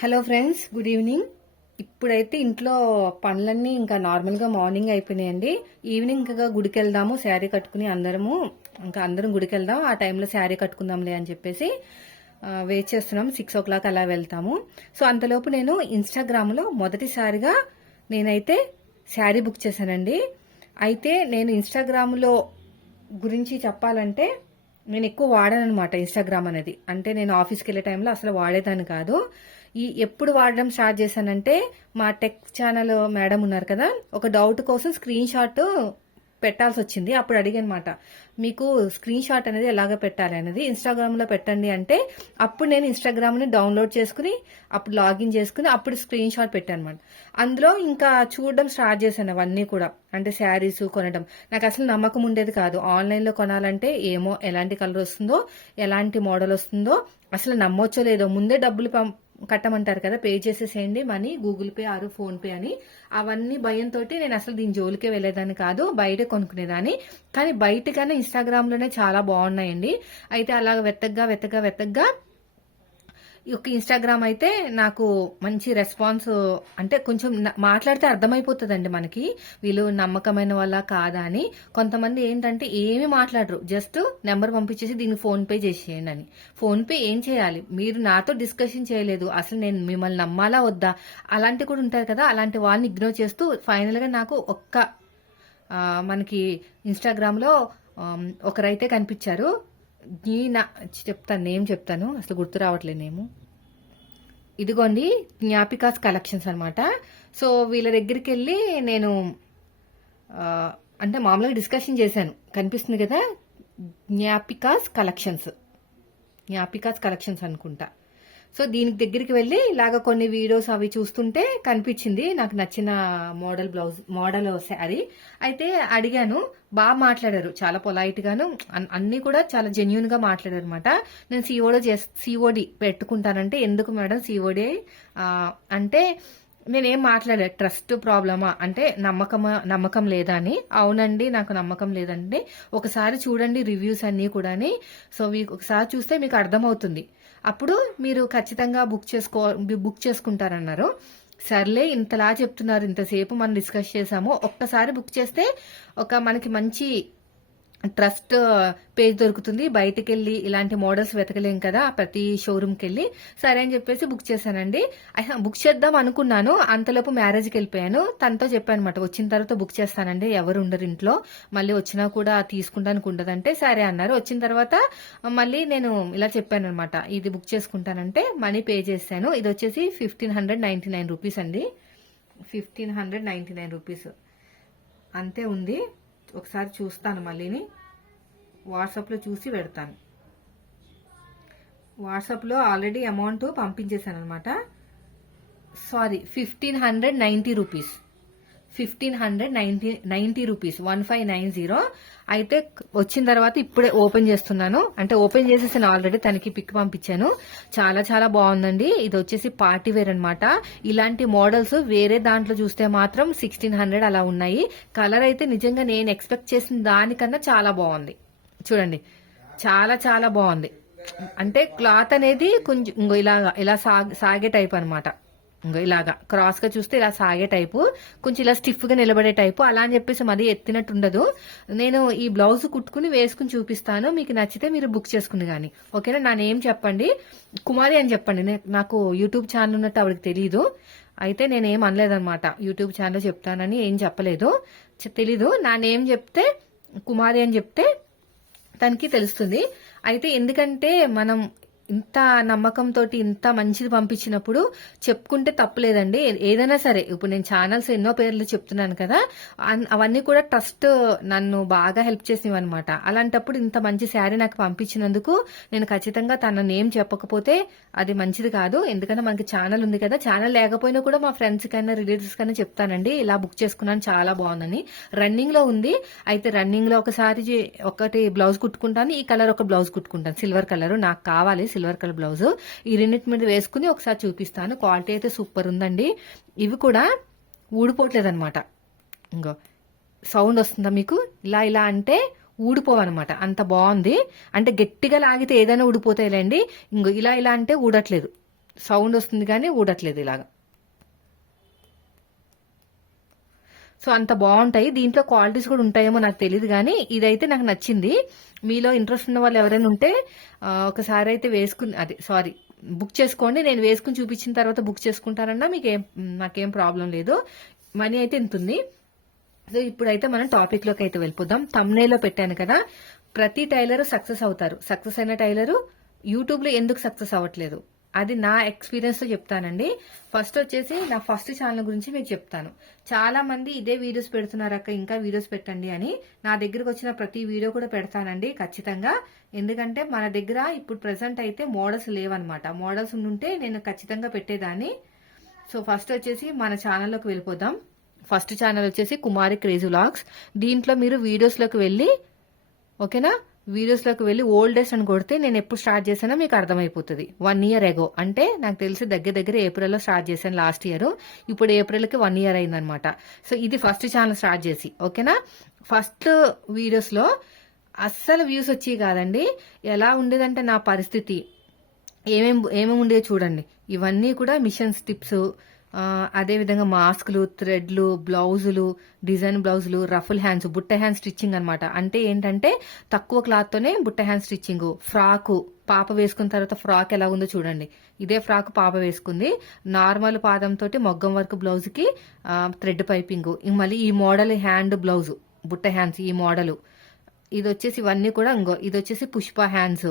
Hello friends good evening ఇప్పుడైతే ఇంట్లో పనులన్నీ ఇంకా నార్మల్గా మార్నింగ్ అయిపోయినాయండి. ఈవినింగ్ ఇంకా గుడికి వెళ్దాము శారీ కట్టుకుని అందరము ఇంకా అందరం గుడికి వెళ్దాం ఆ టైంలో శారీ కట్టుకుందాంలే అని చెప్పేసి వెయిట్ చేస్తున్నాం. సిక్స్ ఓ క్లాక్ అలా వెళ్తాము. సో అంతలోపు నేను ఇన్స్టాగ్రామ్లో మొదటిసారిగా నేనైతే శారీ బుక్ చేశానండి. అయితే నేను ఇన్స్టాగ్రామ్లో గురించి చెప్పాలంటే నేను ఎక్కువ వాడాను అనమాట ఇన్స్టాగ్రామ్ అనేది. అంటే నేను ఆఫీస్కి వెళ్ళే టైంలో అసలు వాడేదాన్ని కాదు. ఈ ఎప్పుడు వాడడం స్టార్ట్ చేశానంటే మా టెక్ ఛానల్ మేడం ఉన్నారు కదా ఒక డౌట్ కోసం స్క్రీన్ షాట్ పెట్టాల్సి వచ్చింది. అప్పుడు అడిగానమాట మీకు స్క్రీన్ షాట్ అనేది ఎలాగ పెట్టాలి అనేది ఇన్స్టాగ్రామ్లో పెట్టండి అంటే అప్పుడు నేను ఇన్స్టాగ్రామ్ని డౌన్లోడ్ చేసుకుని అప్పుడు లాగిన్ చేసుకుని అప్పుడు స్క్రీన్ షాట్ పెట్టాను అనమాట అందులో ఇంకా చూడడం స్టార్ట్ చేశాను అవన్నీ కూడా అంటే శారీస్ కొనడం. నాకు అసలు నమ్మకం ఉండేది కాదు. ఆన్లైన్లో కొనాలంటే ఏమో ఎలాంటి కలర్ వస్తుందో ఎలాంటి మోడల్ వస్తుందో అసలు నమ్మొచ్చో లేదో ముందే డబ్బులు పం కట్టమంటారు కదా పే చేసేసేయండి మనీ గూగుల్ పే ఆరు ఫోన్ పే అని. అవన్నీ భయంతో నేను అసలు దీని జోలికే వెళ్ళేదాన్ని కాదు బయట కొనుక్కునేదాన్ని. కానీ బయట కన్నా ఇన్స్టాగ్రామ్లోనే చాలా బాగున్నాయండి. అయితే అలాగ వెతగ్గా వెతగ్గా వెతగ్గా యొక్క ఇన్స్టాగ్రామ్ అయితే నాకు మంచి రెస్పాన్స్ అంటే కొంచెం మాట్లాడితే అర్థమైపోతుందండి మనకి. వీళ్ళు నమ్మకమైన వాళ్ళ కాదా అని. కొంతమంది ఏంటంటే ఏమి మాట్లాడరు. జస్ట్ నెంబర్ పంపించేసి దీన్ని ఫోన్ పే చేసేయండి అని. ఫోన్ పే ఏం చేయాలి? మీరు నాతో డిస్కషన్ చేయలేదు. అసలు నేను మిమ్మల్ని నమ్మాలా వద్దా? అలాంటి కూడా ఉంటారు కదా. అలాంటి వాళ్ళని ఇగ్నోర్ చేస్తూ ఫైనల్గా నాకు ఒక్క మనకి ఇన్స్టాగ్రామ్లో ఆమ్, ఒకరైతే కనిపించారు. ఈ నా చెప్తాను నేమ్ చెప్తాను. అసలు గుర్తు రావట్లేదు నేము. ఇదిగోండి జ్ఞాపికాస్ కలెక్షన్స్ అనమాట సో వీళ్ళ దగ్గరికి వెళ్ళి నేను అంటే మామూలుగా డిస్కషన్ చేశాను. కనిపిస్తుంది కదా? జ్ఞాపికాస్ కలెక్షన్స్. జ్ఞాపికాస్ కలెక్షన్స్ అనుకుంటా. సో దీనికి దగ్గరికి వెళ్ళి ఇలాగ కొన్ని వీడియోస్ అవి చూస్తుంటే కనిపించింది. నాకు నచ్చిన మోడల్ బ్లౌజ్ మోడల్ శారీ అయితే అడిగాను బాగా మాట్లాడారు. చాలా పొలైట్ గాను అన్ని కూడా చాలా జెన్యున్గా మాట్లాడారు అనమాట నేను సిఓడి సిఓడి పెట్టుకుంటానంటే ఎందుకు మేడం సిఓడి అంటే నేనేం మాట్లాడా ట్రస్ట్ ప్రాబ్లమా? అంటే నమ్మకమా నమ్మకం లేదా అని. అవునండి నాకు నమ్మకం లేదంటే ఒకసారి చూడండి రివ్యూస్ అన్నీ కూడాని. సో మీకు ఒకసారి చూస్తే మీకు అర్థమవుతుంది. అప్పుడు మీరు ఖచ్చితంగా బుక్ చేసుకో బుక్ చేసుకుంటారన్నారు. సర్లే ఇంతలా చెప్తున్నారు ఇంతసేపు మనం డిస్కస్ చేసాము. ఒక్కసారి బుక్ చేస్తే ఒక మనకి మంచి ట్రస్ట్ పేజ్ దొరుకుతుంది. బయటికి వెళ్ళి ఇలాంటి మోడల్స్ వెతకలేం కదా ప్రతి షోరూమ్కి వెళ్ళి సరే అని చెప్పేసి బుక్ చేశానండి. బుక్ చేద్దాం అనుకున్నాను. అంతలోపు మ్యారేజ్కి వెళ్ళిపోయాను తనతో చెప్పాను అనమాట వచ్చిన తర్వాత బుక్ చేస్తానండి. ఎవరు ఉండరు ఇంట్లో. మళ్ళీ వచ్చినా కూడా తీసుకుంటానికి ఉండదంటే సరే అన్నారు. వచ్చిన తర్వాత మళ్ళీ నేను ఇలా చెప్పాను అనమాట ఇది బుక్ చేసుకుంటానంటే మనీ పే చేశాను. ఇది వచ్చేసి fifteen hundred ninety nine rupees అండి. Fifteen hundred ninety nine rupees. అంతే ఉంది. ఒకసారి చూస్తాను మళ్ళీని. వాట్సాప్లో చూసి పెడతాను. వాట్సాప్లో ఆల్రెడీ అమౌంట్ పంపించేశాను అనమాట sorry fifteen hundred ninety rupees. Fifteen hundred ninety ninety rupees one five nine zero. అయితే వచ్చిన తర్వాత ఇప్పుడే ఓపెన్ చేస్తున్నాను. అంటే ఓపెన్ చేసేసాను ఆల్రెడీ తనకి పిక్ పంపించాను. చాలా చాలా బాగుందండి. ఇది వచ్చేసి పార్టీ వేర్ అనమాట ఇలాంటి మోడల్స్ వేరే దాంట్లో చూస్తే మాత్రం సిక్స్టీన్ హండ్రెడ్ అలా ఉన్నాయి. కలర్ అయితే నిజంగా నేను ఎక్స్పెక్ట్ చేసిన దానికన్నా చాలా బాగుంది. చూడండి. చాలా చాలా బాగుంది. అంటే క్లాత్ అనేది కొంచెం ఇలా ఇలా సాగే టైప్ అనమాట ఇలాగా క్రాస్గా చూస్తే ఇలా సాగే టైపు కొంచెం ఇలా స్టిఫ్గా నిలబడే టైపు అలా అని చెప్పేసి మరీ ఎత్తినట్టు ఉండదు. నేను ఈ బ్లౌజ్ కుట్టుకుని వేసుకుని చూపిస్తాను. మీకు నచ్చితే మీరు బుక్ చేసుకుని కానీ. ఓకేనా? నా నేమ్ చెప్పండి. కుమారి అని చెప్పండి. నాకు యూట్యూబ్ ఛానల్ ఉన్నట్టు ఆవిడకి తెలియదు అయితే నేనేం అనలేదన్నమాట. యూట్యూబ్ ఛానల్ చెప్తానని ఏం చెప్పలేదు. తెలీదు. నా నేమ్ చెప్తే కుమారి అని చెప్తే తనకి తెలుస్తుంది. అయితే ఎందుకంటే మనం ఇంత నమ్మకంతో ఇంత మంచిది పంపించినప్పుడు చెప్పుకుంటే తప్పులేదండి. ఏదైనా సరే ఇప్పుడు నేను ఛానల్స్ ఎన్నో పేర్లు చెప్తున్నాను కదా అన్- అవన్నీ కూడా ట్రస్ట్ నన్ను బాగా హెల్ప్ చేసినవి అనమాట అలాంటప్పుడు ఇంత మంచి శారీ నాకు పంపించినందుకు నేను ఖచ్చితంగా తన నేమ్ చెప్పకపోతే అది మంచిది కాదు. ఎందుకంటే మనకి ఛానల్ ఉంది కదా ఛానల్ లేకపోయినా కూడా మా ఫ్రెండ్స్ కన్నా రిలేటివ్స్ కన్నా చెప్తానండి. ఇలా బుక్ చేసుకున్నాను చాలా బాగుందని. రన్నింగ్లో ఉంది. అయితే రన్నింగ్లో ఒకసారి ఒకటి బ్లౌజ్ కుట్టుకుంటాను ఈ కలర్ ఒక బ్లౌజ్ కుట్టుకుంటాను. సిల్వర్ కలర్ నాకు కావాలి సిల్వర్ కలర్ బ్లౌజ్. ఈ రెండింటి మీద వేసుకుని ఒకసారి చూపిస్తాను. క్వాలిటీ అయితే సూపర్ ఉందండి. ఇవి కూడా ఊడిపోవట్లేదనమాట ఇంకో సౌండ్ వస్తుందా మీకు? ఇలా ఇలా అంటే ఊడిపోవన్నమాట. అంత బాగుంది. అంటే గట్టిగా లాగితే ఏదైనా ఊడిపోతాయిలేండి. ఇంకో ఇలా ఇలా అంటే ఊడట్లేదు. సౌండ్ వస్తుంది కానీ ఊడట్లేదు ఇలాగా. సో అంత బాగుంటాయి. దీంట్లో క్వాలిటీస్ కూడా ఉంటాయేమో నాకు తెలియదు కానీ ఇదైతే నాకు నచ్చింది. మీలో ఇంట్రెస్ట్ ఉన్న వాళ్ళు ఎవరైనా ఉంటే ఒకసారి అయితే వేసుకుని అదే సారీ బుక్ చేసుకోండి. నేను వేసుకుని చూపించిన తర్వాత బుక్ చేసుకుంటారన్నా మీకు ఏం నాకేం ప్రాబ్లం లేదు. మనీ అయితే ఇంత ఉంది. సో ఇప్పుడైతే మనం టాపిక్లోకి అయితే వెళ్ళిపోదాం. తమ్నేలో పెట్టాను కదా ప్రతి టైలర్ సక్సెస్ అవుతారు. సక్సెస్ అయిన టైలరు యూట్యూబ్లో ఎందుకు సక్సెస్ అవ్వట్లేదు? అది నా ఎక్స్పీరియన్స్తో చెప్తానండి. ఫస్ట్ వచ్చేసి నా ఫస్ట్ ఛానల్ గురించి మీకు చెప్తాను. చాలా మంది ఇదే వీడియోస్ పెడుతున్నారు అక్క ఇంకా వీడియోస్ పెట్టండి అని. నా దగ్గరకు వచ్చిన ప్రతి వీడియో కూడా పెడతానండి ఖచ్చితంగా. ఎందుకంటే మన దగ్గర ఇప్పుడు ప్రెసెంట్ అయితే మోడల్స్ లేవన్నమాట. మోడల్స్ ఉంటే నేను ఖచ్చితంగా పెట్టేదాన్ని. సో ఫస్ట్ వచ్చేసి మన ఛానల్లోకి వెళ్ళిపోదాం. ఫస్ట్ ఛానల్ వచ్చేసి కుమారి క్రేజీ వ్లాగ్స్ దీంట్లో మీరు వీడియోస్లోకి వెళ్ళి ఓకేనా? వీడియోస్లోకి వెళ్ళి ఓల్డెస్ట్ అని కొడితే నేను ఎప్పుడు స్టార్ట్ చేశానో మీకు అర్థమైపోతుంది. వన్ ఇయర్ ఎగో అంటే నాకు తెలిసి దగ్గర దగ్గర ఏప్రిల్లో స్టార్ట్ చేశాను లాస్ట్ ఇయర్ ఇప్పుడు ఏప్రిల్కి వన్ ఇయర్ అయిందనమాట సో ఇది ఫస్ట్ ఛానల్ స్టార్ట్ చేసి. ఓకేనా ఫస్ట్ వీడియోస్లో అస్సలు వ్యూస్ వచ్చి కాదండి. ఎలా ఉండేదంటే నా పరిస్థితి. ఏమేమి ఏమేమి ఉండేవి చూడండి. ఇవన్నీ కూడా మిషన్స్ టిప్స్ అదేవిధంగా మాస్క్లు థ్రెడ్లు బ్లౌజులు డిజైన్ బ్లౌజులు రఫుల్ హ్యాండ్స్ బుట్ట హ్యాండ్ స్టిచ్చింగ్ అనమాట అంటే ఏంటంటే తక్కువ క్లాత్తోనే బుట్ట హ్యాండ్ స్టిచ్చింగ్. ఫ్రాకు పాప వేసుకున్న తర్వాత ఫ్రాక్ ఎలా ఉందో చూడండి. ఇదే ఫ్రాక్ పాప వేసుకుంది. నార్మల్ పాదంతో మొగ్గం వర్క్ బ్లౌజ్కి థ్రెడ్ పైపింగ్. మళ్ళీ ఈ మోడల్ హ్యాండ్ బ్లౌజ్ బుట్ట హ్యాండ్స్ ఈ మోడలు. ఇది వచ్చేసి ఇవన్నీ కూడా ఇంకో ఇది వచ్చేసి పుష్ప హ్యాండ్స్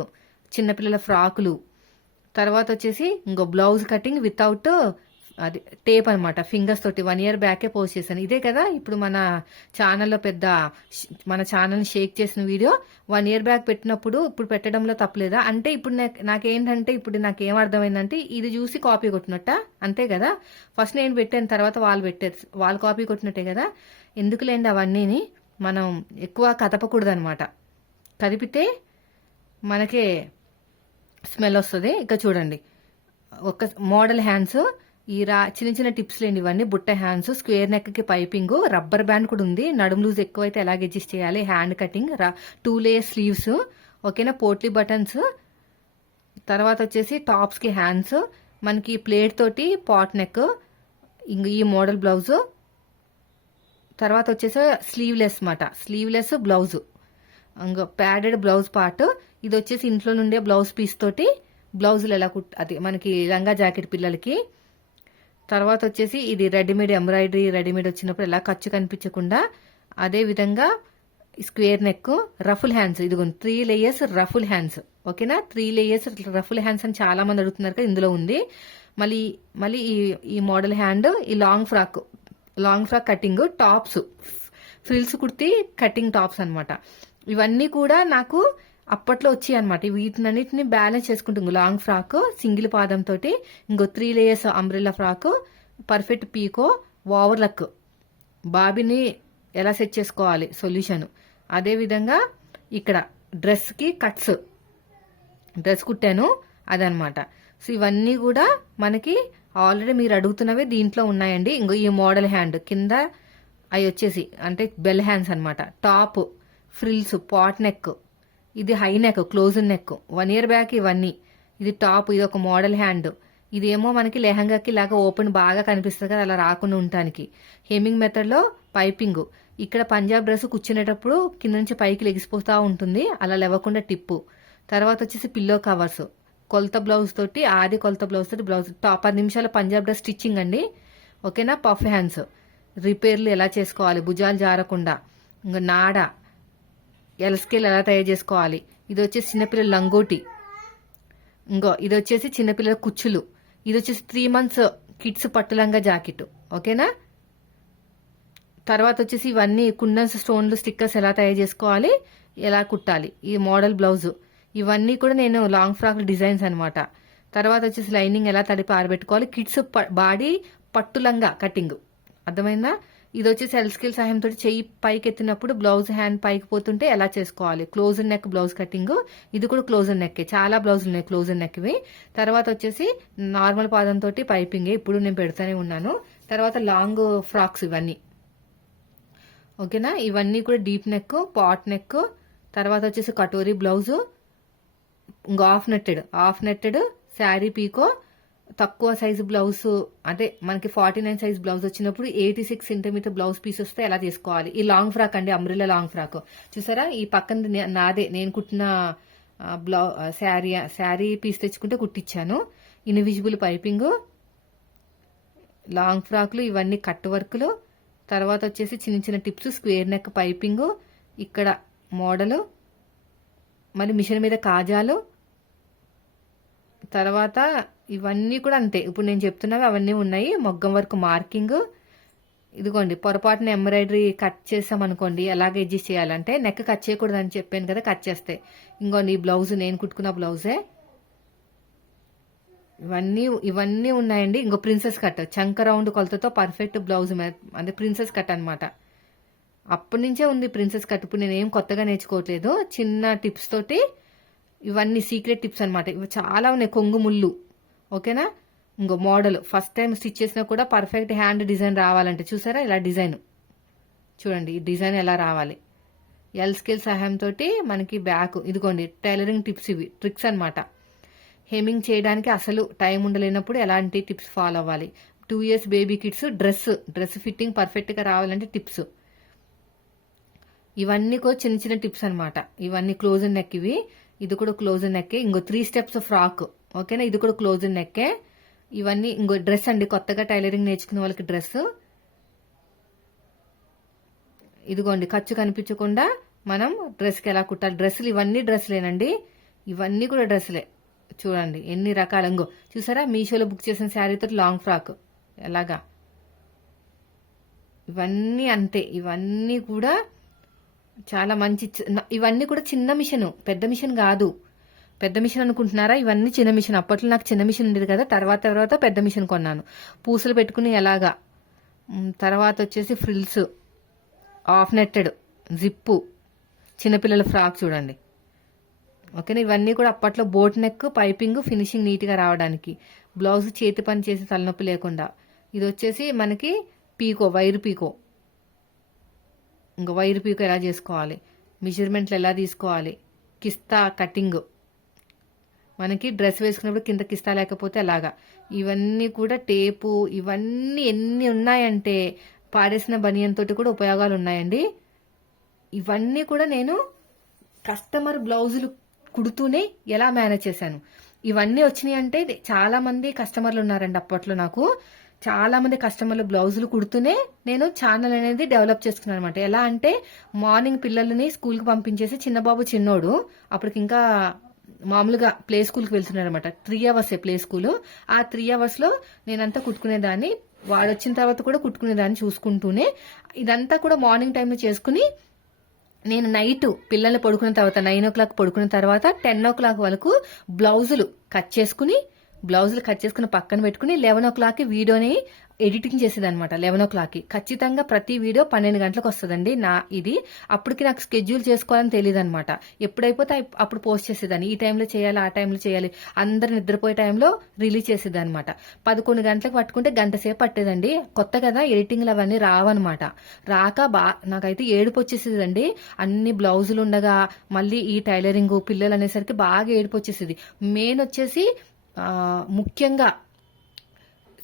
చిన్నపిల్లల ఫ్రాకులు. తర్వాత వచ్చేసి ఇంకో బ్లౌజ్ కటింగ్ వితౌట్ అది టేప్ అనమాట ఫింగర్స్ తోటి వన్ ఇయర్ బ్యాకే పోస్ట్ చేశాను. ఇదే కదా ఇప్పుడు మన ఛానల్లో పెద్ద మన ఛానల్ని షేక్ చేసిన వీడియో. వన్ ఇయర్ బ్యాక్ పెట్టినప్పుడు ఇప్పుడు పెట్టడంలో తప్పలేదా? అంటే ఇప్పుడు నాకు నాకేంటంటే ఇప్పుడు నాకేం అర్థమైందంటే ఇది చూసి కాపీ కొట్టినట్ట. అంతే కదా? ఫస్ట్ నేను పెట్టాను తర్వాత వాళ్ళు పెట్టారు. వాళ్ళు కాపీ కొట్టినట్టే కదా? ఎందుకులేండి అవన్నీని? మనం ఎక్కువ కదపకూడదు అనమాట కదిపితే మనకే స్మెల్ వస్తుంది. ఇక చూడండి. ఒక మోడల్ హ్యాండ్స్ ఈ రా చిన్న చిన్న టిప్స్ లేండి ఇవన్నీ. బుట్ట హ్యాండ్స్ స్క్వేర్ నెక్కి పైపింగ్ రబ్బర్ బ్యాండ్ కూడా ఉంది. నడుము లూజ్ ఎక్కువైతే ఎలాగ అడ్జస్ట్ చేయాలి? Hand cutting two layer sleeves ఓకేనా? పోట్లీ బటన్స్. తర్వాత వచ్చేసి టాప్స్కి హ్యాండ్స్. మనకి ప్లేట్ తోటి పాట్ నెక్ ఇంక ఈ మోడల్ బ్లౌజ్. తర్వాత వచ్చేసి స్లీవ్లెస్ మాట. Sleeveless blouse. ఇంకా ప్యాడెడ్ బ్లౌజ్ పార్ట్. ఇది వచ్చేసి ఇంట్లో నుండే బ్లౌజ్ పీస్ తోటి బ్లౌజులు ఎలా కుట్ అది మనకి లంగా జాకెట్ పిల్లలకి తర్వాత వచ్చేసి ఇది రెడీమేడ్ ఎంబ్రాయిడరీ రెడీమేడ్ వచ్చినప్పుడు ఎలా ఖర్చు కనిపించకుండా అదే విధంగా స్క్వేర్ నెక్ రఫుల్ హ్యాండ్స్ ఇదిగో త్రీ లేయర్స్ రఫుల్ హ్యాండ్స్ ఓకేనా? త్రీ లేయర్స్ రఫుల్ హ్యాండ్స్ అని చాలా మంది అడుగుతున్నారు కదా ఇందులో ఉంది. మళ్ళీ మళ్ళీ ఈ ఈ మోడల్ హ్యాండ్ ఈ long frock long frock cutting tops frills kurti cutting tops అన్నమాట. ఇవన్నీ కూడా నాకు అప్పట్లో వచ్చాయి అనమాట వీటినన్నిటిని బ్యాలెన్స్ చేసుకుంటుంది. లాంగ్ ఫ్రాక్ సింగిల్ పాదం తోటి ఇంకో three layers umbrella frock perfect pico overlock బాబీని ఎలా సెట్ చేసుకోవాలి? సొల్యూషన్ అదేవిధంగా ఇక్కడ డ్రెస్కి కట్స్ డ్రెస్ కుట్టాను అదనమాట సో ఇవన్నీ కూడా మనకి ఆల్రెడీ మీరు అడుగుతున్నవే దీంట్లో ఉన్నాయండి. ఇంకో ఈ మోడల్ హ్యాండ్ కింద అవి వచ్చేసి అంటే బెల్ హ్యాండ్స్ అనమాట టాప్ ఫ్రిల్స్ పాట్ నెక్ ఇది high neck close neck one year back ఇవన్నీ. ఇది టాప్ ఇది ఒక మోడల్ హ్యాండ్ ఇదేమో మనకి లెహంగాకి ఇలాగా ఓపెన్ బాగా కనిపిస్తుంది కదా అలా రాకుండా ఉండటానికి. హెమ్మింగ్ మెథడ్లో పైపింగ్ ఇక్కడ పంజాబ్ డ్రెస్ కూర్చునేటప్పుడు కింద నుంచి పైకి లెగిసిపోతూ ఉంటుంది అలా లేవకుండా టిప్పు తర్వాత వచ్చేసి పిల్లో కవర్స్ కొలత బ్లౌజ్ తోటి ఆది కొలత బ్లౌజ్ తోటి బ్లౌజ్ టాప్ పది నిమిషాల పంజాబ్ డ్రెస్ స్టిచ్చింగ్ అండి. ఓకేనా? పఫ్ హ్యాండ్స్ రిపేర్లు ఎలా చేసుకోవాలి? భుజాలు జారకుండా. ఇంకా నాడ. ఎల్ స్కేల్ ఎలా తయారు చేసుకోవాలి? ఇది వచ్చేసి చిన్నపిల్లల లంగోటి. ఇంకో ఇది వచ్చేసి చిన్నపిల్లల కుచ్చులు. ఇది వచ్చేసి త్రీ మంత్స్ కిడ్స్ పట్టులంగా జాకెట్. ఓకేనా తర్వాత వచ్చేసి ఇవన్నీ కుండన్స్ స్టోన్లు స్టిక్కర్స్ ఎలా తయారు చేసుకోవాలి? ఎలా కుట్టాలి? ఈ మోడల్ బ్లౌజ్. ఇవన్నీ కూడా నేను లాంగ్ ఫ్రాక్ డిజైన్స్ అనమాట తర్వాత వచ్చేసి లైనింగ్ ఎలా తడిపి ఆరబెట్టుకోవాలి? కిడ్స్ బాడీ పట్టులంగా కటింగ్. అర్థమైందా? ఇది వచ్చేసి ఎల్ స్కిల్ సహాయంతో చెయ్యి పైకి ఎత్తినప్పుడు బ్లౌజ్ హ్యాండ్ పైకి పోతుంటే ఎలా చేసుకోవాలి? క్లోజ్ నెక్ బ్లౌజ్ కటింగ్ ఇది కూడా క్లోజ్ నెక్ చాలా బ్లౌజులు ఉన్నాయి క్లోజ్ నెక్వి తర్వాత వచ్చేసి నార్మల్ పాదంతో పైపింగ్. ఇప్పుడు నేను పెడుతూనే ఉన్నాను. తర్వాత లాంగ్ ఫ్రాక్స్ ఇవన్నీ. ఓకేనా? ఇవన్నీ కూడా డీప్ నెక్ పాట్ నెక్. తర్వాత వచ్చేసి కటోరీ బ్లౌజ్. ఇంకా half netted. Half netted sari picot. తక్కువ సైజు బ్లౌజ్ అదే మనకి ఫార్టీ నైన్ సైజ్ బ్లౌజ్ వచ్చినప్పుడు eighty six centimeter blouse piece వస్తే ఎలా తీసుకోవాలి? ఈ లాంగ్ ఫ్రాక్ అండి అమ్రిల్లా లాంగ్ ఫ్రాక్ చూసారా? ఈ పక్కన నాదే నేను కుట్టిన బ్లౌ శారీ శారీ పీస్ తెచ్చుకుంటే కుట్టించాను ఇన్విజిబుల్ పైపింగ్ లాంగ్ ఫ్రాక్లు ఇవన్నీ కట్ వర్క్లు తర్వాత వచ్చేసి చిన్న చిన్న టిప్స్ స్క్వేర్ నెక్ పైపింగ్ ఇక్కడ మోడలు మరి మిషన్ మీద కాజాలు. తర్వాత ఇవన్నీ కూడా అంతే. ఇప్పుడు నేను చెప్తున్నవి అవన్నీ ఉన్నాయి. మొగ్గం వరకు మార్కింగ్. ఇదిగోండి పొరపాటున ఎంబ్రాయిడరీ కట్ చేసాం అనుకోండి ఎలాగ అడ్జస్ట్ చేయాలంటే నెక్ కట్ చేయకూడదు అని చెప్పాను కదా కట్ చేస్తే. ఇంకోండి ఈ బ్లౌజ్ నేను కుట్టుకున్న బ్లౌజే. ఇవన్నీ ఇవన్నీ ఉన్నాయండి. ఇంకో ప్రిన్సెస్ కట్ చంక రౌండ్ కొలతతో పర్ఫెక్ట్ బ్లౌజ్ మే- అంటే ప్రిన్సెస్ కట్ అనమాట అప్పటి నుంచే ఉంది ప్రిన్సెస్ కట్. ఇప్పుడు నేను ఏం కొత్తగా నేర్చుకోవట్లేదు. చిన్న టిప్స్ తోటి ఇవన్నీ సీక్రెట్ టిప్స్ అనమాట ఇవి చాలా ఉన్నాయి కొంగు ముళ్ళు. ఓకేనా? ఇంకో మోడల్. ఫస్ట్ టైం స్టిచ్ చేసినా కూడా పర్ఫెక్ట్ హ్యాండ్ డిజైన్ రావాలంటే చూసారా? ఇలా డిజైన్. చూడండి ఈ డిజైన్ ఎలా రావాలి? ఎల్ స్కేల్ సహాయంతో మనకి బ్యాక్ ఇదిగోండి టైలరింగ్ టిప్స్ ఇవి ట్రిక్స్ అన్నమాట. హెమింగ్ చేయడానికి అసలు టైం ఉండలేనప్పుడు ఎలాంటి టిప్స్ ఫాలో అవ్వాలి? Two years baby kids dress dress fitting పర్ఫెక్ట్గా రావాలంటే టిప్స్. ఇవన్నీ కూడా చిన్న చిన్న టిప్స్ అన్నమాట. ఇవన్నీ క్లోజ్ నెక్ ఇవి. ఇది కూడా క్లోజ్ నెక్ ఇంకో త్రీ స్టెప్స్ ఫ్రాక్. ఓకేనా? ఇది కూడా క్లోజ్ నెక్కే. ఇవన్నీ ఇంకో డ్రెస్ అండి. కొత్తగా టైలరింగ్ నేర్చుకునే వాళ్ళకి డ్రెస్. ఇదిగోండి ఖర్చు కనిపించకుండా మనం డ్రెస్కి ఎలా కుట్టాలి? డ్రెస్సులు ఇవన్నీ డ్రెస్సులేనండి ఇవన్నీ కూడా డ్రెస్సులే చూడండి ఎన్ని రకాల. ఇంకో చూసారా? మీషోలో బుక్ చేసిన శారీతో లాంగ్ ఫ్రాక్. ఎలాగా? ఇవన్నీ అంతే. ఇవన్నీ కూడా చాలా మంచి ఇవన్నీ కూడా చిన్న మిషన్. పెద్ద మిషన్ కాదు. పెద్ద మిషన్ అనుకుంటున్నారా? ఇవన్నీ చిన్న మిషన్. అప్పట్లో నాకు చిన్న మిషన్ ఉండేది కదా. తర్వాత తర్వాత పెద్ద మిషన్ కొన్నాను. పూసలు పెట్టుకుని ఎలాగా? తర్వాత వచ్చేసి ఫ్రిల్స్. ఆఫ్ నెట్టెడ్ జిప్పు చిన్నపిల్లల ఫ్రాక్ చూడండి. ఓకేనా? ఇవన్నీ కూడా అప్పట్లో బోట్ నెక్ పైపింగ్ ఫినిషింగ్ నీట్గా రావడానికి. బ్లౌజ్ చేతి పని చేసి తలనొప్పి లేకుండా. ఇది వచ్చేసి మనకి పీకో వైర్ పీకో. ఇంకా వైర్ పీకో ఎలా చేసుకోవాలి? మెజర్మెంట్లు ఎలా తీసుకోవాలి? కిస్తా కటింగ్. మనకి డ్రెస్ వేసుకున్నప్పుడు కింద కిస్తా లేకపోతే అలాగా. ఇవన్నీ కూడా టేపు ఇవన్నీ ఎన్ని ఉన్నాయంటే పాడేసిన బనియన్ తోటి కూడా ఉపయోగాలు ఉన్నాయండి. ఇవన్నీ కూడా నేను కస్టమర్ బ్లౌజులు కుడుతూనే ఎలా మేనేజ్ చేశాను. ఇవన్నీ వచ్చినాయి అంటే చాలా మంది కస్టమర్లు ఉన్నారండి అప్పట్లో నాకు. చాలా మంది కస్టమర్లు బ్లౌజులు కుడుతూనే నేను ఛానల్ అనేది డెవలప్ చేసుకున్నాను అనమాట ఎలా అంటే మార్నింగ్ పిల్లల్ని స్కూల్కి పంపించేసి చిన్నబాబు చిన్నోడు అప్పటికి ఇంకా మామూలుగా ప్లే స్కూల్కి వెళ్తున్నాడు అనమాట త్రీ అవర్స్ ప్లే స్కూల్. ఆ త్రీ అవర్స్లో నేనంతా కుట్టుకునేదాన్ని. వాడు వచ్చిన తర్వాత కూడా కుట్టుకునేదాన్ని చూసుకుంటూనే. ఇదంతా కూడా మార్నింగ్ టైంలో చేసుకుని నేను నైట్ పిల్లలు పడుకున్న తర్వాత నైన్ ఓ క్లాక్ పడుకున్న తర్వాత టెన్ ఓ క్లాక్ వరకు బ్లౌజులు కట్ చేసుకుని బ్లౌజులు కట్ చేసుకుని పక్కన పెట్టుకుని లెవెన్ ఓ క్లాక్ వీడియోని ఎడిటింగ్ చేసేదన్నమాట. లెవెన్ ఓ క్లాక్కి ఖచ్చితంగా ప్రతి వీడియో పన్నెండు గంటలకు వస్తుందండి. నా ఇది. అప్పటికి నాకు స్కెడ్యూల్ చేసుకోవాలని తెలియదు అనమాట ఎప్పుడైపోతే అప్పుడు పోస్ట్ చేసేదాన్ని. ఈ టైంలో చేయాలి ఆ టైంలో చేయాలి. అందరు నిద్రపోయే టైంలో రిలీజ్ చేసేది అనమాట పదకొండు గంటలకు పట్టుకుంటే గంట సేపు పట్టేదండి. కొత్త కదా ఎడిటింగ్లు అవన్నీ రావన్నమాట. రాక బా నాకైతే ఏడుపు వచ్చేసేదండి. అన్ని బ్లౌజులు ఉండగా మళ్ళీ ఈ టైలరింగ్ పిల్లలు అనేసరికి బాగా ఏడుపు వచ్చేసేది. మెయిన్ వచ్చేసి ముఖ్యంగా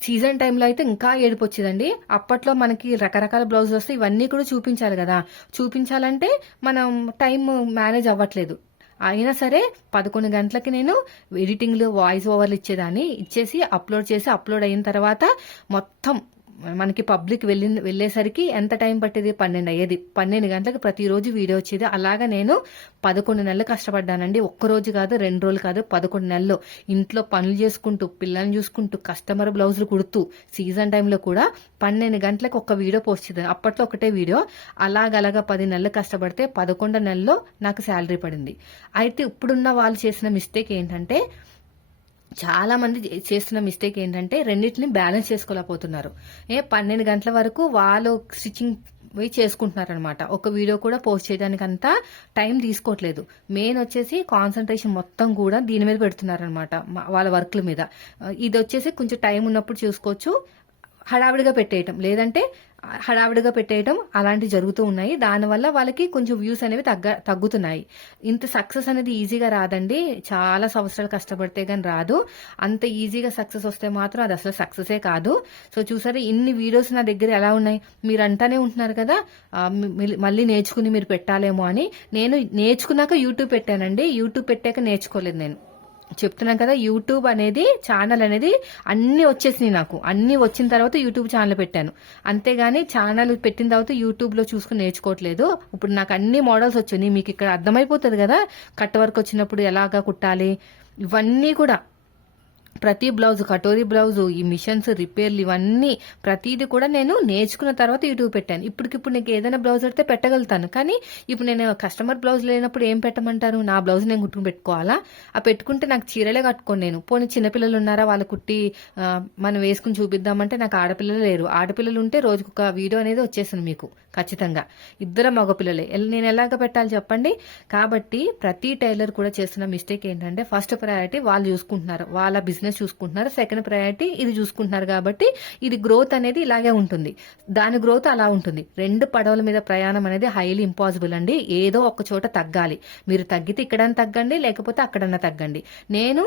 సీజన్ టైంలో అయితే ఇంకా ఏడుపు వచ్చేదండి. అప్పట్లో మనకి రకరకాల బ్లౌజులు వస్తే ఇవన్నీ కూడా చూపించాలి కదా. చూపించాలంటే మనం టైం మేనేజ్ అవ్వట్లేదు. అయినా సరే పదకొండు గంటలకి నేను ఎడిటింగ్లు వాయిస్ ఓవర్లు ఇచ్చేదాన్ని. ఇచ్చేసి అప్లోడ్ చేసి అప్లోడ్ అయిన తర్వాత మొత్తం మనకి పబ్లిక్ వెళ్ళి వెళ్ళేసరికి ఎంత టైం పట్టేది? పన్నెండు అయ్యేది. పన్నెండు గంటలకు ప్రతిరోజు వీడియో వచ్చేది. అలాగా నేను పదకొండు నెలలు కష్టపడ్డానండి. ఒక్కరోజు కాదు రెండు రోజులు కాదు పదకొండు నెలలు. ఇంట్లో పనులు చేసుకుంటూ పిల్లల్ని చూసుకుంటూ కస్టమర్ బ్లౌజులు కుడుతూ సీజన్ టైంలో కూడా పన్నెండు గంటలకు ఒక వీడియో పోస్ట్ చేద్దాం అప్పట్లో ఒకటే వీడియో. అలాగలాగా పది నెలలు కష్టపడితే పదకొండు నెలల్లో నాకు శాలరీ పడింది. అయితే ఇప్పుడున్న వాళ్ళు చేసిన మిస్టేక్ ఏంటంటే చాలా మంది చేస్తున్న మిస్టేక్ ఏంటంటే రెండింటిని బ్యాలెన్స్ చేసుకోలేకపోతున్నారు. ఏ పన్నెండు గంటల వరకు వాళ్ళు స్టిచ్చింగ్ పోయి చేసుకుంటున్నారు అనమాట ఒక వీడియో కూడా పోస్ట్ చేయడానికి అంతా టైం తీసుకోవట్లేదు. మెయిన్ వచ్చేసి కాన్సన్ట్రేషన్ మొత్తం కూడా దీని మీద పెడుతున్నారు అనమాట వాళ్ళ వర్క్ల మీద. ఇది వచ్చేసి కొంచెం టైం ఉన్నప్పుడు చూసుకోవచ్చు. హడావిడిగా పెట్టేయటం. లేదంటే హడావిడిగా పెట్టేయటం అలాంటివి జరుగుతూ ఉన్నాయి. దానివల్ల వాళ్ళకి కొంచెం వ్యూస్ అనేవి తగ్గ తగ్గుతున్నాయి. ఇంత సక్సెస్ అనేది ఈజీగా రాదండి. చాలా సంవత్సరాలు కష్టపడితే కానీ రాదు. అంత ఈజీగా సక్సెస్ వస్తే మాత్రం అది అసలు సక్సెసే కాదు. సో చూసారా ఇన్ని వీడియోస్ నా దగ్గర ఎలా ఉన్నాయి? మీరు అంటానే ఉంటున్నారు కదా మళ్ళీ నేర్చుకుని మీరు పెట్టాలేమో అని. నేను నేర్చుకున్నాక యూట్యూబ్ పెట్టానండి. యూట్యూబ్ పెట్టాక నేర్చుకోలేదు నేను. చెప్తున్నాను కదా యూట్యూబ్ అనేది ఛానల్ అనేది అన్ని వచ్చేసినాయి నాకు. అన్ని వచ్చిన తర్వాత యూట్యూబ్ ఛానల్ పెట్టాను. అంతేగాని ఛానల్ పెట్టిన తర్వాత యూట్యూబ్లో చూసుకుని నేర్చుకోవట్లేదు. ఇప్పుడు నాకు అన్ని మోడల్స్ వచ్చినాయి మీకు ఇక్కడ అర్థమైపోతుంది కదా కట్ వర్క్ వచ్చినప్పుడు ఎలాగా కుట్టాలి? ఇవన్నీ కూడా. ప్రతి బ్లౌజ్ కటోరీ బ్లౌజ్ ఈ మిషన్స్ రిపేర్లు ఇవన్నీ ప్రతిదీ కూడా నేను నేర్చుకున్న తర్వాత యూట్యూబ్ పెట్టాను. ఇప్పటికిప్పుడు నీకు ఏదైనా బ్లౌజ్ అయితే పెట్టగలుగుతాను. కానీ ఇప్పుడు నేను కస్టమర్ బ్లౌజ్ లేనప్పుడు ఏం పెట్టమంటారు? నా బ్లౌజ్ నేను కుట్టుకుని పెట్టుకోవాలా? ఆ పెట్టుకుంటే నాకు చీరలే కట్టుకోను నేను. పోనీ చిన్నపిల్లలు ఉన్నారా? వాళ్ళు కుట్టి మనం వేసుకుని చూపిద్దామంటే నాకు ఆడపిల్లలు లేరు. ఆడపిల్లలు ఉంటే రోజుకు ఒక వీడియో అనేది వచ్చేసింది మీకు ఖచ్చితంగా. ఇద్దరు మగపిల్లలే. నేను ఎలాగ పెట్టాలి చెప్పండి? కాబట్టి ప్రతి టైలర్ కూడా చేస్తున్న మిస్టేక్ ఏంటంటే ఫస్ట్ ప్రయారిటీ వాళ్ళు చూసుకుంటున్నారు. వాళ్ళ బిజినెస్ చూసుకుంటున్నారు. సెకండ్ ప్రయారిటీ ఇది చూసుకుంటున్నారు కాబట్టి ఇది గ్రోత్ అనేది ఇలాగే ఉంటుంది. దాని గ్రోత్ అలా ఉంటుంది. రెండు పడవల మీద ప్రయాణం అనేది హైలీ ఇంపాసిబుల్ అండి. ఏదో ఒక చోట తగ్గాలి. మీరు తగ్గితే ఇక్కడన్నా తగ్గండి లేకపోతే అక్కడన్నా తగ్గండి. నేను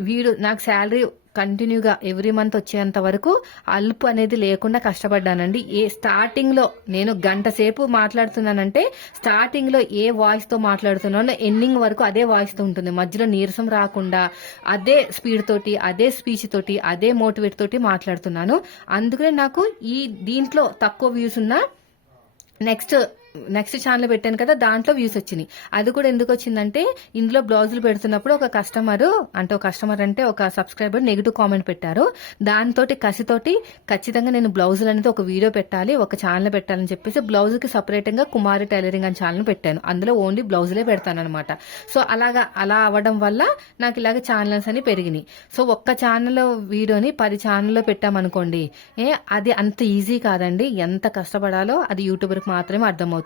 వీడు నాకు శాలరీ కంటిన్యూగా ఎవ్రీ మంత్ వచ్చేంత వరకు అల్పు అనేది లేకుండా కష్టపడ్డానండి. ఏ స్టార్టింగ్లో నేను గంట సేపు మాట్లాడుతున్నానంటే స్టార్టింగ్లో ఏ వాయిస్తో మాట్లాడుతున్నానో ఎండింగ్ వరకు అదే వాయిస్తో ఉంటుంది. మధ్యలో నీరసం రాకుండా అదే స్పీడ్ తోటి అదే స్పీచ్ తోటి అదే మోటివేట్ తోటి మాట్లాడుతున్నాను. అందుకనే నాకు ఈ దీంట్లో తక్కువ వ్యూస్ ఉన్నా నెక్స్ట్ నెక్స్ట్ ఛానల్ పెట్టాను కదా దాంట్లో వ్యూస్ వచ్చినాయి. అది కూడా ఎందుకు వచ్చిందంటే ఇందులో బ్లౌజులు పెడుతున్నప్పుడు ఒక కస్టమర్ అంటే ఒక కస్టమర్ అంటే ఒక సబ్స్క్రైబర్ నెగిటివ్ కామెంట్ పెట్టారు. దానితోటి కసితోటి ఖచ్చితంగా నేను బ్లౌజులు అనేది ఒక వీడియో పెట్టాలి ఒక ఛానల్ పెట్టాలని చెప్పేసి బ్లౌజ్కి సపరేట్గా కుమారి టైలరింగ్ అని ఛానల్ పెట్టాను. అందులో ఓన్లీ బ్లౌజులే పెడతాను అనమాట సో అలాగా అలా అవ్వడం వల్ల నాకు ఇలాగ ఛానల్స్ అని పెరిగినాయి. సో ఒక్క ఛానల్ వీడియోని పది ఛానల్లో పెట్టామనుకోండి ఏ అది అంత ఈజీ కాదండి. ఎంత కష్టపడాలో అది యూట్యూబర్కి మాత్రమే అర్థమవుతుంది.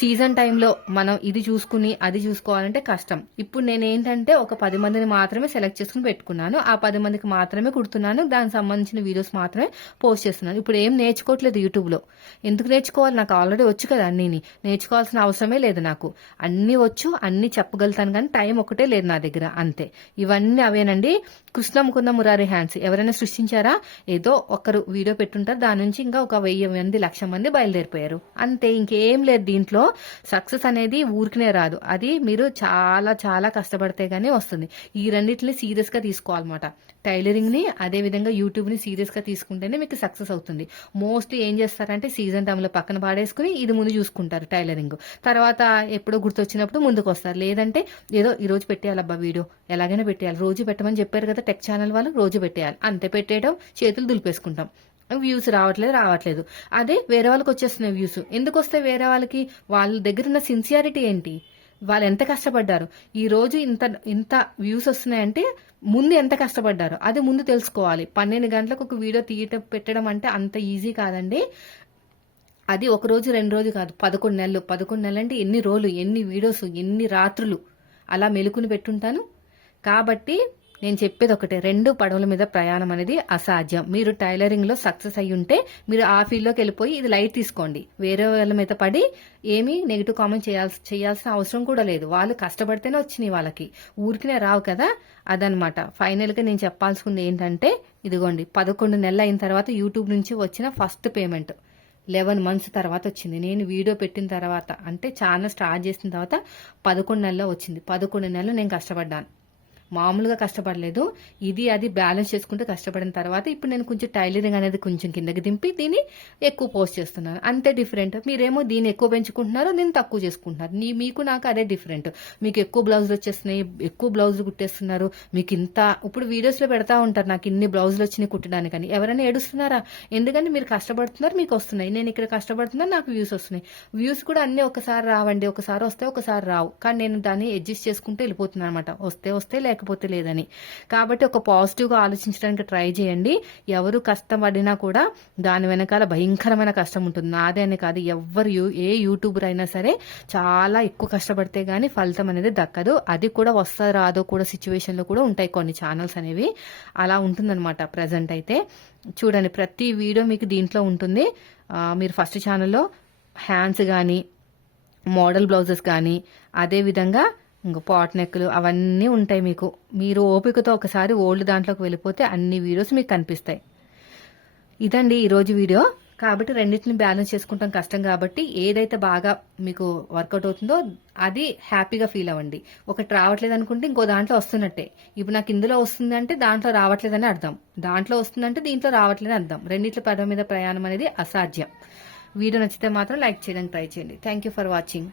సీజన్ టైంలో మనం ఇది చూసుకుని అది చూసుకోవాలంటే కష్టం. ఇప్పుడు నేను ఏంటంటే ఒక పది మందిని మాత్రమే సెలెక్ట్ చేసుకుని పెట్టుకున్నాను. ఆ పది మందికి మాత్రమే కుడుతున్నాను. దానికి సంబంధించిన వీడియోస్ మాత్రమే పోస్ట్ చేస్తున్నాను. ఇప్పుడు ఏం నేర్చుకోవట్లేదు యూట్యూబ్లో. ఎందుకు నేర్చుకోవాలి? నాకు ఆల్రెడీ వచ్చు కదా అన్నీని. నేర్చుకోవాల్సిన అవసరమే లేదు నాకు. అన్నీ వచ్చు అన్నీ చెప్పగలుగుతాను కానీ టైం ఒకటే లేదు నా దగ్గర. అంతే. ఇవన్నీ అవేనండి. కృష్ణముకున్న మురారి హ్యాండ్స్ ఎవరైనా సృష్టించారా? ఏదో ఒకరు వీడియో పెట్టుంటారు. దాని నుంచి ఇంకా ఒక వెయ్యి మంది లక్ష మంది బయలుదేరిపోయారు. అంతే ఇంకేం లేదు దీంట్లో. సక్సెస్ అనేది ఊరికనే రాదు. అది మీరు చాలా చాలా కష్టపడితే గానీ వస్తుంది. ఈ రెండింటిని సీరియస్గా తీసుకోవాలన్నమాట. టైలరింగ్ని అదే విధంగా యూట్యూబ్ని సీరియస్గా తీసుకుంటేనే మీకు సక్సెస్ అవుతుంది. మోస్ట్ ఏం చేస్తారంటే సీజన్ టైంలో పక్కన పాడేసుకుని ఇది ముందు చూసుకుంటారు టైలరింగ్ తర్వాత ఎప్పుడో గుర్తొచ్చినప్పుడు ముందుకు వస్తారు లేదంటే ఏదో ఈ రోజు పెట్టేయాలబ్బా వీడియో. ఎలాగైనా పెట్టేయాలి. రోజు పెట్టమని చెప్పారు కదా టెక్ ఛానల్ వాళ్ళు రోజు పెట్టేయాలి. అంతే పెట్టేయడం చేతులు దులిపేసుకుంటాం. వ్యూస్ రావట్లేదు రావట్లేదు. అదే వేరే వాళ్ళకి వచ్చేస్తున్నాయి వ్యూస్ ఎందుకు వస్తే వేరే వాళ్ళకి? వాళ్ళ దగ్గర ఉన్న సిన్సియారిటీ ఏంటి? వాళ్ళు ఎంత కష్టపడ్డారు? ఈ రోజు ఇంత ఇంత వ్యూస్ వస్తున్నాయంటే ముందు ఎంత కష్టపడ్డారు? అది ముందు తెలుసుకోవాలి. పన్నెండు గంటలకు ఒక వీడియో తీయటం పెట్టడం అంటే అంత ఈజీ కాదండి. అది ఒక రోజు రెండు రోజు కాదు. పదకొండు నెలలు. పదకొండు నెలలు అంటే ఎన్ని రోజులు ఎన్ని వీడియోస్ ఎన్ని రాత్రులు? అలా మెలుకుని పెట్టుంటాను. కాబట్టి నేను చెప్పేది ఒకటే రెండు పడవల మీద ప్రయాణం అనేది అసాధ్యం. మీరు టైలరింగ్లో సక్సెస్ అయి ఉంటే మీరు ఆ ఫీల్డ్లోకి వెళ్ళిపోయి ఇది లైట్ తీసుకోండి. వేరే వాళ్ళ మీద పడి ఏమీ నెగిటివ్ కామెంట్ చేయాల్సి చేయాల్సిన అవసరం కూడా లేదు. వాళ్ళు కష్టపడితేనే వచ్చినాయి వాళ్ళకి. ఊరికినే రావు కదా? అదనమాట ఫైనల్గా నేను చెప్పాల్సింది ఏంటంటే ఇదిగోండి పదకొండు నెలలు అయిన తర్వాత యూట్యూబ్ నుంచి వచ్చిన ఫస్ట్ పేమెంట్. లెవెన్ మంత్స్ తర్వాత వచ్చింది. నేను వీడియో పెట్టిన తర్వాత అంటే ఛానల్ స్టార్ట్ చేసిన తర్వాత పదకొండు నెలలో వచ్చింది. పదకొండు నెలలు నేను కష్టపడ్డాను. మామూలుగా కష్టపడలేదు. ఇది అది బ్యాలెన్స్ చేసుకుంటూ కష్టపడిన తర్వాత ఇప్పుడు నేను కొంచెం టైలరింగ్ అనేది కొంచెం కిందకి దింపి దీన్ని ఎక్కువ పోస్ట్ చేస్తున్నాను. అంతే డిఫరెంట్. మీరేమో దీన్ని ఎక్కువ పెంచుకుంటున్నారు దీన్ని తక్కువ చేసుకుంటున్నారు. నీ మీకు నాకు అదే డిఫరెంట్. మీకు ఎక్కువ బ్లౌజులు వచ్చేస్తున్నాయి ఎక్కువ బ్లౌజులు కుట్టేస్తున్నారు. మీకు ఇంత ఇప్పుడు వీడియోస్లో పెడతా ఉంటారు నాకు ఇన్ని బ్లౌజులు వచ్చినాయి కుట్టడానికని. ఎవరైనా ఏడుస్తున్నారా? ఎందుకంటే మీరు కష్టపడుతున్నారు మీకు వస్తున్నాయి. నేను ఇక్కడ కష్టపడుతున్నాను నాకు వ్యూస్ వస్తున్నాయి. వ్యూస్ కూడా అన్ని ఒకసారి రావండి. ఒకసారి వస్తే ఒకసారి రావు. కానీ నేను దాన్ని అడ్జస్ట్ చేసుకుంటూ వెళ్ళిపోతున్నాను అనమాట వస్తే వస్తే లేక లేకపోతే లేదని. కాబట్టి ఒక పాజిటివ్గా ఆలోచించడానికి ట్రై చేయండి. ఎవరు కష్టపడినా కూడా దాని వెనకాల భయంకరమైన కష్టం ఉంటుంది. నాదే అని కాదు ఎవరు యూ- ఏ యూట్యూబర్ అయినా సరే చాలా ఎక్కువ కష్టపడితే గానీ ఫలితం అనేది దక్కదు. అది కూడా వస్తా రాదో కూడా సిచ్యువేషన్లో కూడా ఉంటాయి కొన్ని ఛానల్స్ అనేవి. అలా ఉంటుందన్నమాట ప్రజెంట్ అయితే. చూడండి ప్రతి వీడియో మీకు దీంట్లో ఉంటుంది. మీరు ఫస్ట్ ఛానల్లో హ్యాండ్స్ కానీ మోడల్ బ్లౌజెస్ కానీ అదేవిధంగా ఇంకా పాట్ నెక్లు అవన్నీ ఉంటాయి మీకు. మీరు ఓపికతో ఒకసారి ఓల్డ్ దాంట్లోకి వెళ్ళిపోతే అన్ని వీడియోస్ మీకు కనిపిస్తాయి. ఇదండి ఈరోజు వీడియో. కాబట్టి రెండింటిని బ్యాలెన్స్ చేసుకుంటాం కష్టం కాబట్టి ఏదైతే బాగా మీకు వర్కౌట్ అవుతుందో అది హ్యాపీగా ఫీల్ అవ్వండి. ఒకటి రావట్లేదు అనుకుంటే ఇంకో దాంట్లో వస్తున్నట్టే. ఇప్పుడు నాకు ఇందులో వస్తుంది అంటే దాంట్లో రావట్లేదని అర్థం. దాంట్లో వస్తుందంటే దీంట్లో రావట్లేదని అర్థం. రెండింటి పదం మీద ప్రయాణం అనేది అసాధ్యం. వీడియో నచ్చితే మాత్రం లైక్ చేయడానికి ట్రై చేయండి. Thank you for watching